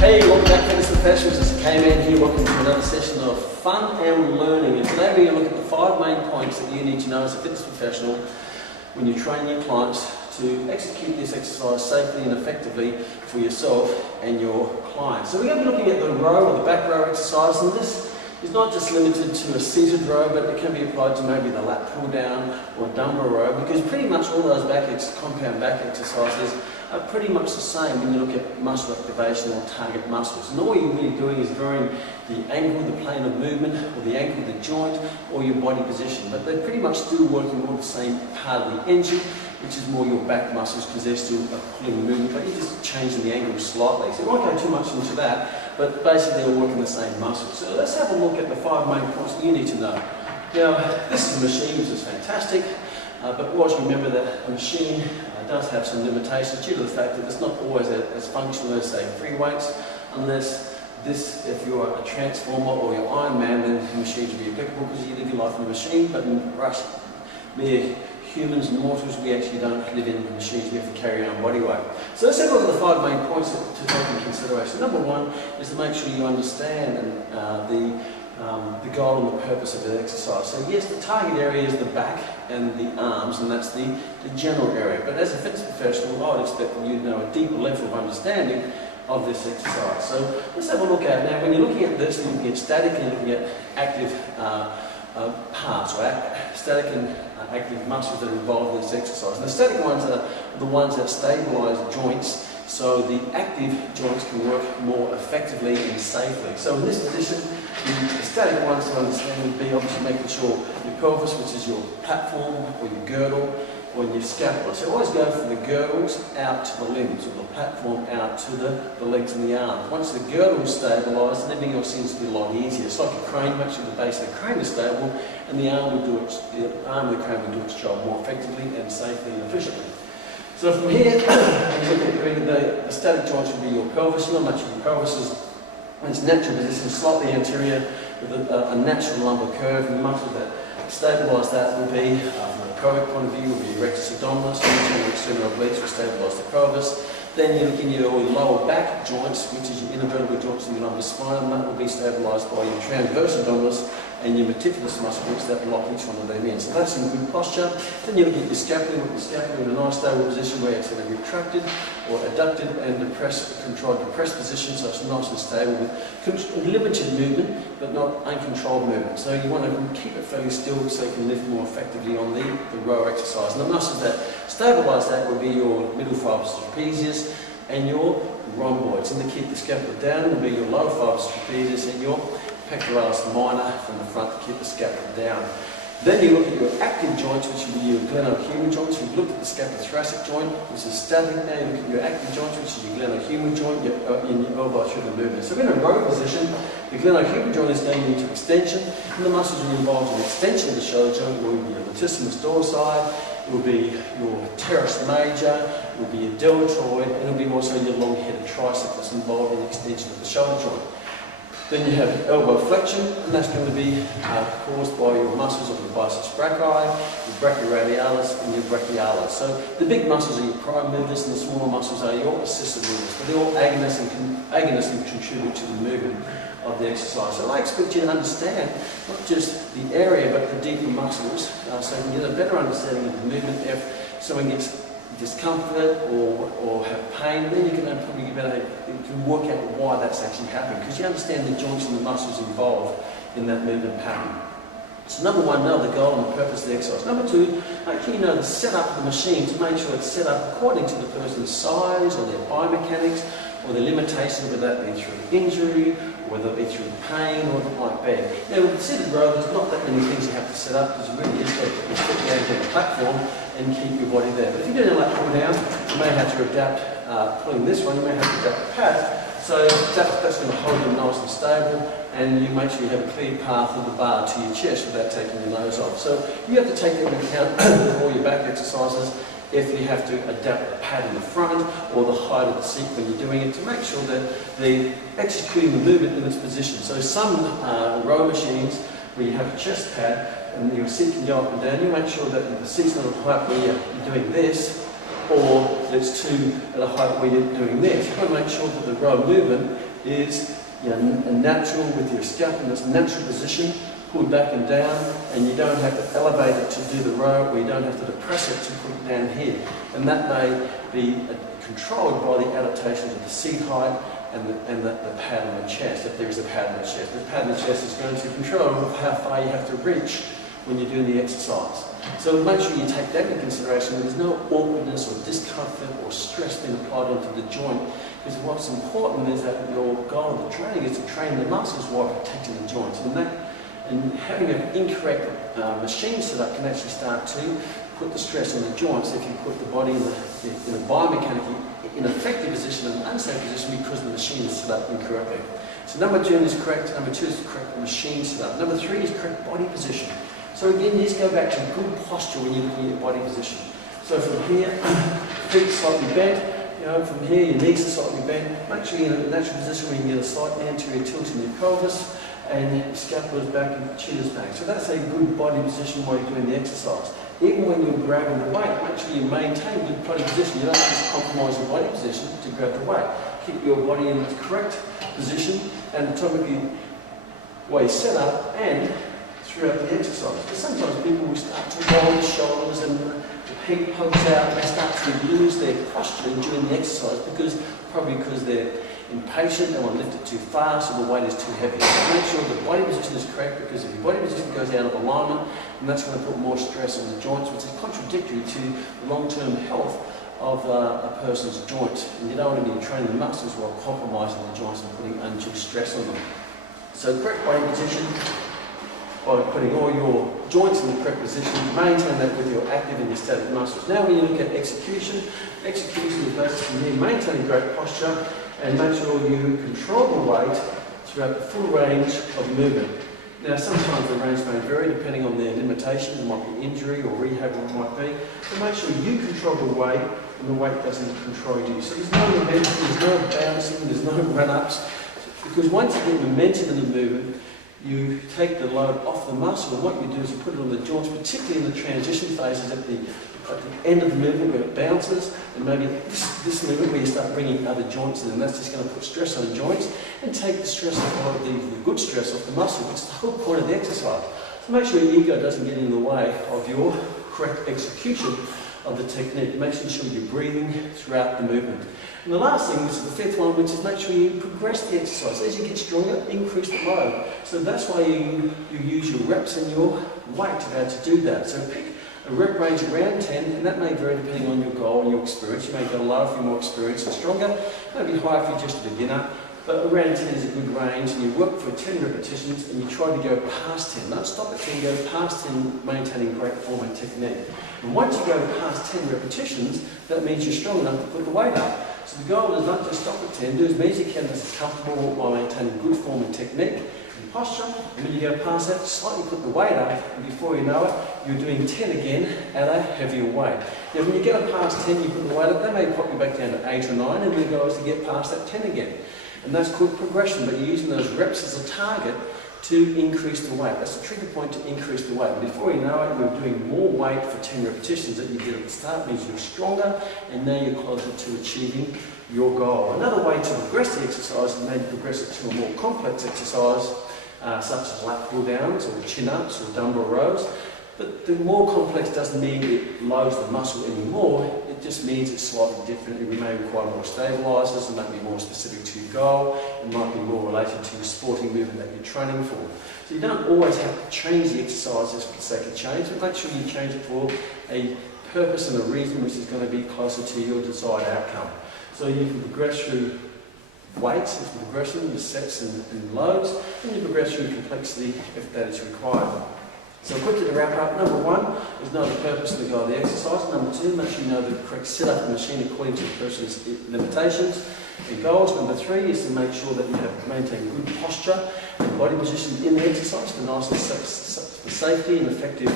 Hey, welcome back fitness professionals. It's Kman here. Welcome to another session of fun and learning. And today we're going to look at the 5 main points that you need to know as a fitness professional when you train your clients to execute this exercise safely and effectively for yourself and your clients. So we're going to be looking at the row or the back row exercise, and this is not just limited to a seated row, but it can be applied to maybe the lat pull down or dumbbell row, because pretty much all those compound back exercises are pretty much the same when you look at muscle activation or target muscles. And all you're really doing is varying the angle, the plane of movement, or the ankle, the joint, or your body position. But they're pretty much still working on the same part of the engine, which is more your back muscles, because they're still pulling the movement, but you're just changing the angle slightly. So we won't go too much into that, but basically they're all working the same muscles. So let's have a look at the 5 main points that you need to know. Now, this is a machine, which is fantastic, but always remember that a machine does have some limitations due to the fact that it's not always as functional as, say, free weights, unless if you're a transformer or your Ironman, then the machine will be applicable because you live your life in a machine, but in rush, mere humans and mortals, we actually don't live in machines, we have to carry our own body weight. So let's have a look at the 5 main points to take into consideration. Number 1 is to make sure you understand the goal and the purpose of the exercise. So yes, the target area is the back and the arms, and that's the general area. But as a fitness professional, I would expect that you'd know a deeper level of understanding of this exercise. So let's have a look at it. Now, when you're looking at this, you're looking at static and you're looking at active parts, or static and active muscles that are involved in this exercise. And the static ones are the ones that stabilise joints, so the active joints can work more effectively and safely. So in this position, the static ones to understand would be obviously making sure your pelvis, which is your platform, or your girdle, or your scapula. So always go from the girdles out to the limbs, or the platform out to the legs and the arms. Once the girdle is stabilised, then everything else seems to be a lot easier. It's like a crane, make sure the base of the crane is stable, and the arm of the crane will do its job more effectively and safely and efficiently. So from here, you look at the static joints would be your pelvis. Not much of your pelvis is in its natural position, slightly anterior with a natural lumbar curve, and the muscles that stabilise that will be, from a pelvic point of view, will be your rectus abdominis, and your external obliques will stabilise the pelvis. Then you're looking at your lower back joints, which is your inner vertebral joints and your lumbar spine, and that will be stabilised by your transverse abdominis and your meticulous muscles that lock each one of them in. So that's in good posture. Then you look at your scapula, with your scapula in a nice stable position where it's either retracted or adducted and controlled depressed position, so it's nice and stable with limited movement but not uncontrolled movement. So you want to keep it fairly still so you can lift more effectively on the row exercise. And the muscles that stabilise that will be your middle fibrous trapezius and your rhomboids. And to keep the scapula down will be your lower fibrous trapezius and your pectoralis minor from the front to keep the scapula down. Then you look at your active joints, which will be your glenohumeral joints. We've looked at the scapulothoracic joint, which is static. Now you look at your active joints, which is your glenohumeral joint, in your elbow shoulder movement. So in a row position, the glenohumeral joint is going into extension, and the muscles are involved in extension of the shoulder joint will be your latissimus dorsi, it will be your teres major, it will be your deltoid, and it will be also your long-headed tricep that's involved in extension of the shoulder joint. Then you have elbow flexion, and that's going to be caused by your muscles of your biceps brachii, your brachioradialis, and your brachialis. So the big muscles are your prime movers, and the smaller muscles are your assisted movers. But they're all agonists and contribute to the movement of the exercise. So I expect you to understand not just the area, but the deeper muscles, so you can get a better understanding of the movement. If someone gets discomfort or have pain, then you can you can work out why that's actually happening, because you understand the joints and the muscles involved in that movement pattern. So number 1, know the goal and the purpose of the exercise. Number 2, make sure you know the setup of the machine to make sure it's set up according to the person's size or their biomechanics or their limitations, whether that be through injury, or whether it be through pain, or what it might be. Now with the seated row, there's not that many things you have to set up, because it really is that you put down to the platform and keep your body there. But if you're doing a lat pull down, you may have to adapt pulling this one, you may have to adapt the pad, so that's going to hold them nice and stable, and you make sure you have a clear path of the bar to your chest without taking your nose off. So you have to take that into account with all your back exercises, if you have to adapt the pad in the front or the height of the seat when you're doing it, to make sure that they're executing the movement in its position. So some row machines where you have a chest pad and your seat can go up and down, you make sure that the seat's not at a height where you're doing this, or it's too at a height where you're doing this. You've got to make sure that the row movement is a natural, with your scalp in this natural position, pulled back and down, and you don't have to elevate it to do the row, or you don't have to depress it to put it down here. And that may be controlled by the adaptations of the seat height and the pad on the chest, if there is a pad on the chest. The pad on the chest is going to control how far you have to reach when you're doing the exercise. So make sure you take that into consideration, that there's no awkwardness or discomfort or stress being applied onto the joint, because what's important is that your goal of the training is to train the muscles while protecting the joints. And having an incorrect machine setup can actually start to put the stress on the joints if you put the body in a biomechanically ineffective position and an unsafe position because the machine is set up incorrectly. So number 2 is correct, number 2 is correct machine setup. Number 3 is correct body position. So again, you just go back to good posture when you're looking at your body position. So from here, feet slightly bent, from here your knees are slightly bent. Make sure you're in a natural position where you can get a slight anterior tilt in your pelvis and your scapula's back and chin is back. So that's a good body position while you're doing the exercise. Even when you're grabbing the weight, make sure you maintain good body position. You don't just compromise your body position to grab the weight. Keep your body in the correct position anatomically way set up and throughout the exercise. Because sometimes people will start to roll the shoulders and the head pokes out and they start to lose their posture during the exercise probably because they're impatient, they want to lift it too fast, or the weight is too heavy. So make sure the body position is correct, because if your body position goes out of alignment, then that's going to put more stress on the joints, which is contradictory to the long-term health of a person's joints. And you don't want to be training the muscles while compromising the joints and putting undue stress on them. So correct body position, by putting all your joints in the correct position, maintain that with your active and your static muscles. Now when you look at execution is basically maintaining great posture and make sure you control the weight throughout the full range of movement. Now sometimes the range may vary depending on their limitations. It might be injury or rehab, or it might be. So make sure you control the weight and the weight doesn't control you. So there's no momentum, there's no bouncing, there's no run-ups, because once you get momentum in the movement, you take the load off the muscle, and what you do is you put it on the joints, particularly in the transition phases at the end of the movement where it bounces, and maybe this movement where you start bringing other joints in, and that's just going to put stress on the joints and take the stress off the good stress off the muscle, which is the whole point of the exercise. So make sure your ego doesn't get in the way of your correct execution of the technique. Make sure you're breathing throughout the movement. And the last thing, which is the 5th one, which is make sure you progress the exercise. As you get stronger, increase the load. So that's why you use your reps and your weight to be able to do that. So pick a rep range around 10, and that may vary depending on your goal and your experience. You may go lower if you're more experienced and stronger, maybe higher if you're just a beginner. But around 10 is a good range, and you work for 10 repetitions and you try to go past 10. Don't stop at 10, go past 10, maintaining great form and technique. And once you go past 10 repetitions, that means you're strong enough to put the weight up. So the goal is not just stop at 10, do as many as you can that's comfortable while maintaining good form and technique and posture. And when you go past that, slightly put the weight up, and before you know it, you're doing 10 again at a heavier weight. Now when you get past 10, you put the weight up, they may pop you back down to 8 or 9, and the goal is to get past that 10 again. And that's called progression, but you're using those reps as a target to increase the weight. That's the trigger point to increase the weight. Before you know it, you're doing more weight for 10 repetitions that you did at the start. It means you're stronger, and now you're closer to achieving your goal. Another way to progress the exercise is maybe progress it to a more complex exercise, such as lat pull downs or chin-ups or dumbbell rows. But the more complex doesn't mean it loads the muscle anymore, it just means it's slightly different. It may require more stabilisers, it might be more specific to your goal, it might be more related to your sporting movement that you're training for. So you don't always have to change the exercises for the sake of change, but make sure you change it for a purpose and a reason which is going to be closer to your desired outcome. So you can progress through weights, if you progress through the sets and loads, and you progress through complexity if that is required. So quickly to wrap up, number 1 is know the purpose and the goal of the exercise. Number 2, make sure you know the correct setup of the machine according to the person's limitations and goals. Number 3 is to make sure that you have maintained good posture and body position in the exercise for nice and safety and effective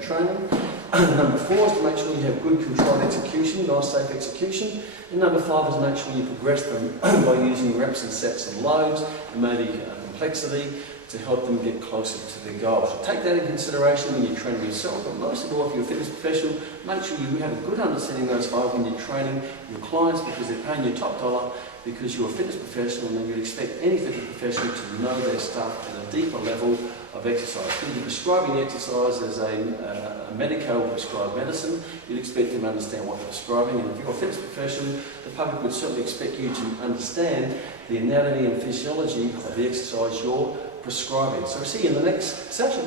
training. Number 4 is to make sure you have good controlled execution, nice safe execution. And number 5 is to make sure you progress them by using reps and sets and loads and maybe complexity to help them get closer to their goal. So take that in consideration when you're training yourself, but most of all, if you're a fitness professional, make sure you have a good understanding of those five when you're training your clients, because they're paying you top dollar, because you're a fitness professional, and then you'd expect any fitness professional to know their stuff at a deeper level of exercise. When you're prescribing exercise as a medico or prescribed medicine, you'd expect them to understand what they're prescribing, and if you're a fitness professional, the public would certainly expect you to understand the anatomy and physiology of the exercise you're prescribing. So see you in the next session.